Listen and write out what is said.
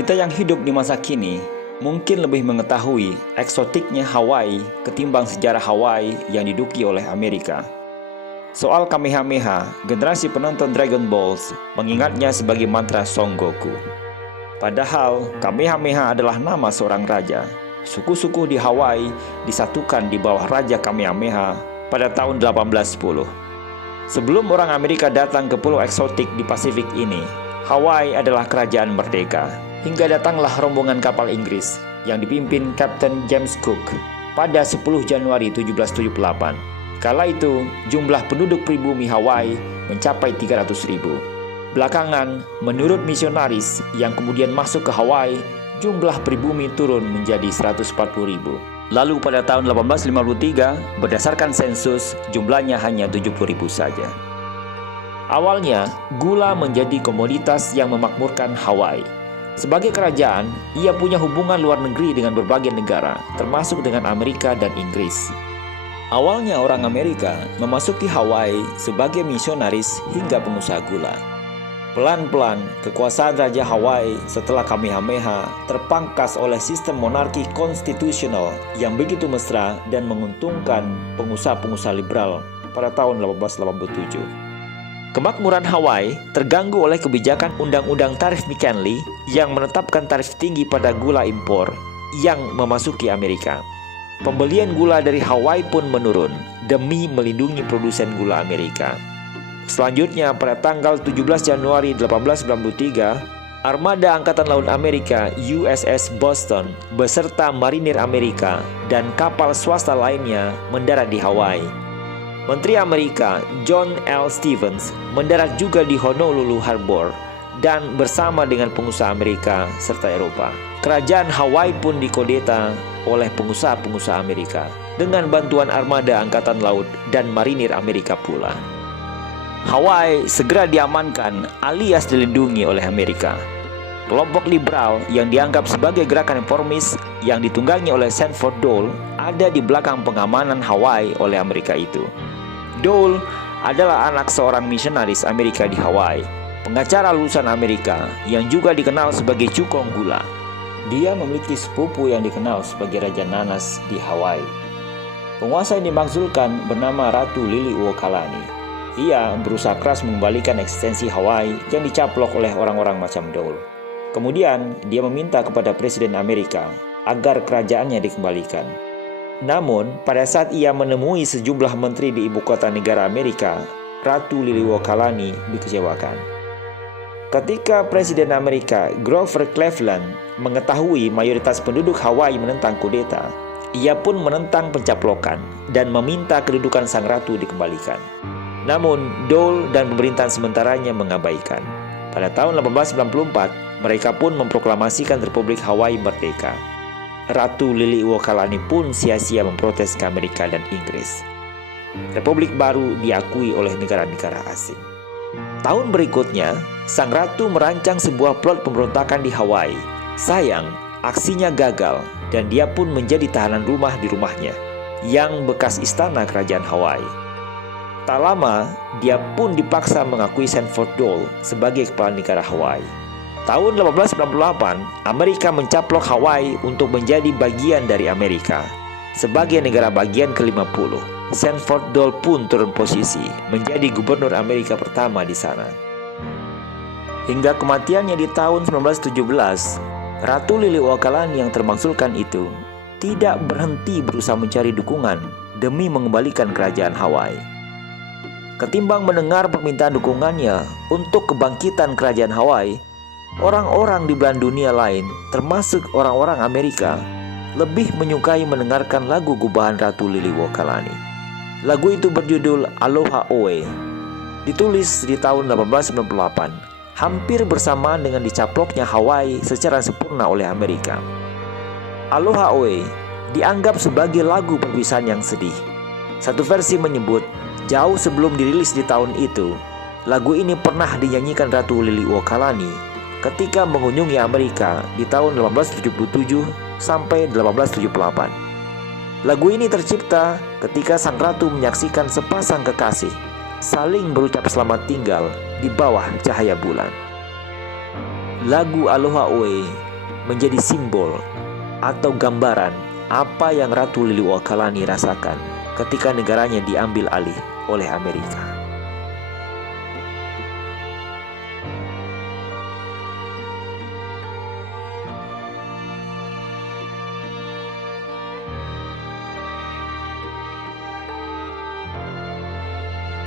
Kita yang hidup di masa kini mungkin lebih mengetahui eksotiknya Hawaii ketimbang sejarah Hawaii yang diduki oleh Amerika. Soal Kamehameha, generasi penonton Dragon Balls mengingatnya sebagai mantra Son Goku. Padahal Kamehameha adalah nama seorang raja. Suku-suku di Hawaii disatukan di bawah Raja Kamehameha pada tahun 1810. Sebelum orang Amerika datang ke pulau eksotik di Pasifik ini, Hawaii adalah kerajaan merdeka. Hingga datanglah rombongan kapal Inggris yang dipimpin Kapten James Cook pada 10 Januari 1778. Kala itu, jumlah penduduk pribumi Hawaii mencapai 300.000. Belakangan, menurut misionaris yang kemudian masuk ke Hawaii, jumlah pribumi turun menjadi 140.000. Lalu pada tahun 1853, berdasarkan sensus, jumlahnya hanya 70.000 saja. Awalnya, gula menjadi komoditas yang memakmurkan Hawaii. Sebagai kerajaan, ia punya hubungan luar negeri dengan berbagai negara, termasuk dengan Amerika dan Inggris. Awalnya orang Amerika memasuki Hawaii sebagai misionaris hingga pengusaha gula. Pelan-pelan, kekuasaan Raja Hawaii setelah Kamehameha terpangkas oleh sistem monarki konstitusional yang begitu mesra dan menguntungkan pengusaha-pengusaha liberal pada tahun 1887. Kemakmuran Hawaii terganggu oleh kebijakan Undang-Undang Tarif McKinley yang menetapkan tarif tinggi pada gula impor yang memasuki Amerika. Pembelian gula dari Hawaii pun menurun demi melindungi produsen gula Amerika. Selanjutnya, pada tanggal 17 Januari 1893, armada Angkatan Laut Amerika USS Boston beserta marinir Amerika dan kapal swasta lainnya mendarat di Hawaii. Menteri Amerika John L. Stevens mendarat juga di Honolulu Harbor dan bersama dengan pengusaha Amerika serta Eropa. Kerajaan Hawaii pun dikodeta oleh pengusaha-pengusaha Amerika dengan bantuan armada Angkatan Laut dan marinir Amerika pula. Hawaii segera diamankan alias dilindungi oleh Amerika. Kelompok liberal yang dianggap sebagai gerakan reformis yang ditunggangi oleh Sanford Dole ada di belakang pengamanan Hawaii oleh Amerika itu. Dole adalah anak seorang misionaris Amerika di Hawaii, pengacara lulusan Amerika yang juga dikenal sebagai cukong gula. Dia memiliki sepupu yang dikenal sebagai Raja Nanas di Hawaii. Penguasa yang dimaksudkan bernama Ratu Liliuokalani. Ia berusaha keras mengembalikan eksistensi Hawaii yang dicaplok oleh orang-orang macam Dole. Kemudian, dia meminta kepada Presiden Amerika agar kerajaannya dikembalikan. Namun, pada saat ia menemui sejumlah menteri di ibu kota negara Amerika, Ratu Liliuokalani dikecewakan. Ketika Presiden Amerika Grover Cleveland mengetahui mayoritas penduduk Hawaii menentang kudeta, ia pun menentang pencaplokan dan meminta kedudukan sang ratu dikembalikan. Namun, Dole dan pemerintahan sementaranya mengabaikan. Pada tahun 1894, mereka pun memproklamasikan Republik Hawaii merdeka. Ratu Liliuokalani pun sia-sia memprotes ke Amerika dan Inggris. Republik baru diakui oleh negara-negara asing. Tahun berikutnya, sang ratu merancang sebuah plot pemberontakan di Hawaii. Sayang, aksinya gagal dan dia pun menjadi tahanan rumah di rumahnya, yang bekas istana kerajaan Hawaii. Tak lama, dia pun dipaksa mengakui Sanford Dole sebagai kepala negara Hawaii. Tahun 1898, Amerika mencaplok Hawaii untuk menjadi bagian dari Amerika. Sebagai negara bagian ke-50, Sanford Dole pun turun posisi menjadi gubernur Amerika pertama di sana. Hingga kematiannya di tahun 1917, Ratu Liliuokalani yang termaksudkan itu tidak berhenti berusaha mencari dukungan demi mengembalikan kerajaan Hawaii. Ketimbang mendengar permintaan dukungannya untuk kebangkitan kerajaan Hawaii, orang-orang di belahan dunia lain, termasuk orang-orang Amerika, lebih menyukai mendengarkan lagu gubahan Ratu Liliuokalani. Lagu itu berjudul Aloha Oe, ditulis di tahun 1898, hampir bersamaan dengan dicaploknya Hawaii secara sempurna oleh Amerika. Aloha Oe dianggap sebagai lagu perpisahan yang sedih. Satu versi menyebut, jauh sebelum dirilis di tahun itu, lagu ini pernah dinyanyikan Ratu Liliuokalani ketika mengunjungi Amerika di tahun 1877 sampai 1878. Lagu ini tercipta ketika sang ratu menyaksikan sepasang kekasih saling berucap selamat tinggal di bawah cahaya bulan. Lagu Aloha Oe menjadi simbol atau gambaran apa yang Ratu Liliuokalani rasakan ketika negaranya diambil alih oleh Amerika.